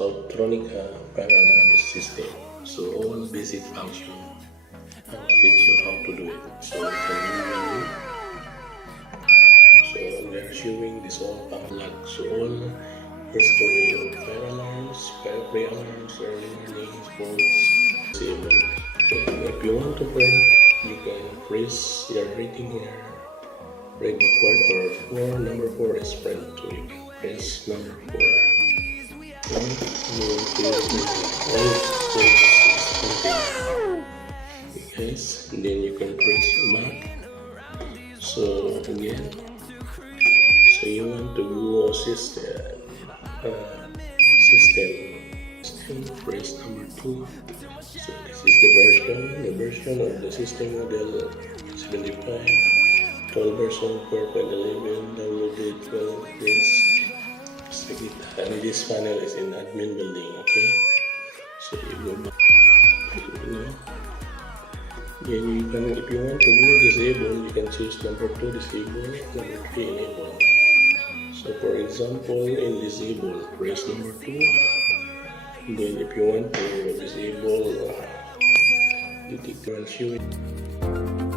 AUTRONICA system. So all basic function, I will teach you how to do it. So you can menu. So we are showing this all unlock. So all history of fire alarms, fire pre-alarms, early warnings, faults, disabled. Okay. If you want to print, you can press your rating here. Read backward or 4. Number 4 is print. So you can press number 4. Then you will feel all codes is printing. Yes, and then you can press back. So again, so you want to go system, press number 2. So this is the version of the system model 75. 12 version 4.11 downloaded 12 this. And this panel is in admin building. Okay, so you go back. Then you can, if you want to go disable, you can choose number 2 disable, number 3 enable. So for example, in disable, press number 2. Then if you want to disable, you can show it.